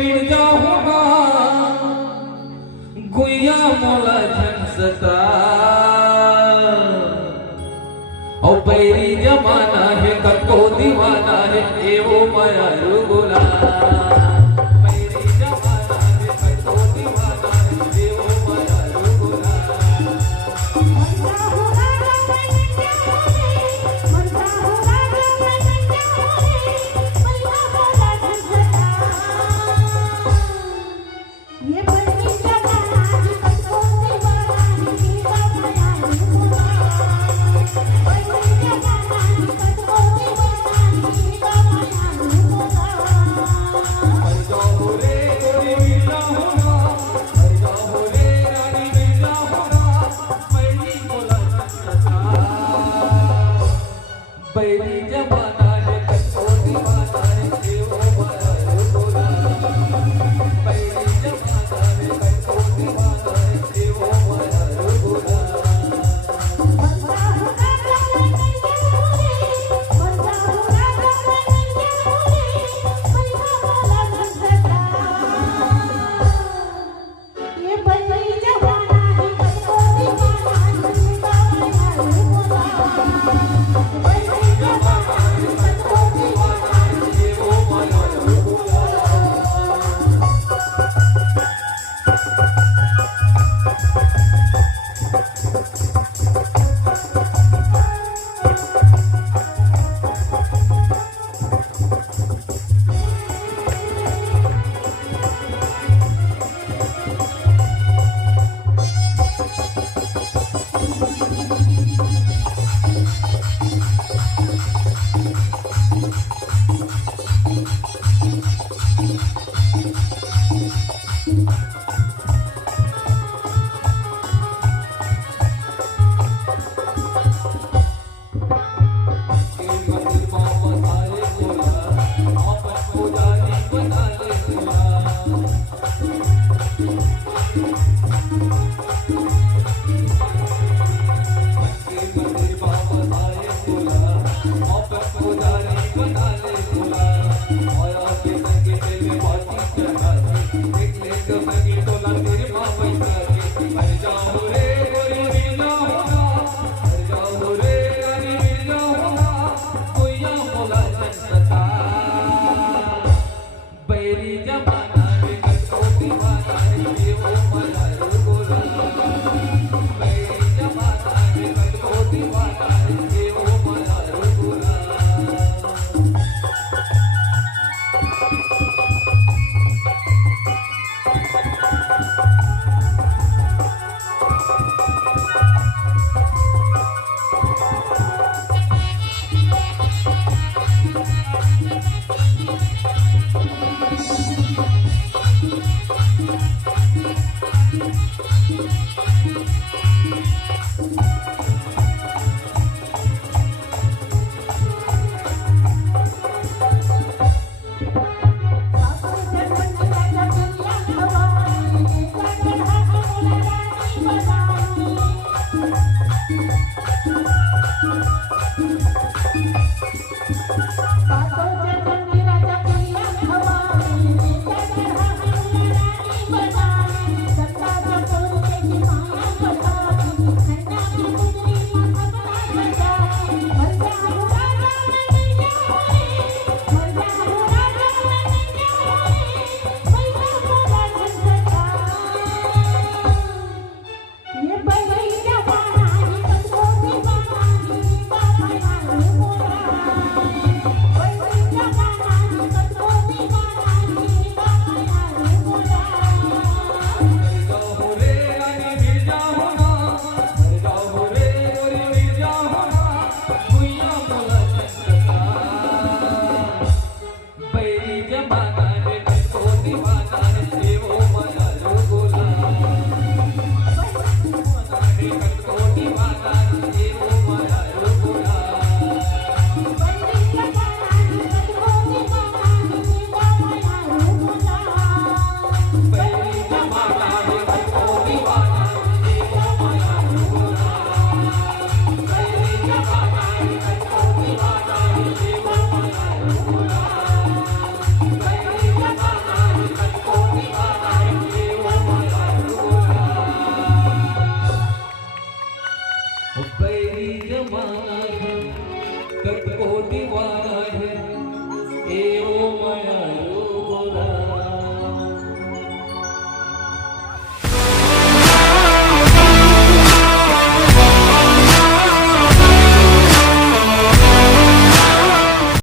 विरजा होगा गुया मोला झंसता और बैरी जमाना है कको दीवाना है एवो माया रुगुला बैरी जमाना है कको दीवाना है एवो माया रुगुला बैरी जमाना है कको दीवाना है एवो माया रुगुला बैरी जमाना है कको दीवाना है एवो माया रुगुला बैरी जमाना है कको दीवाना है एवो माया रुगुला बैरी जमाना है कको दीवाना है एवो माया रुगुला ये है कटको दीवाना है एवो माया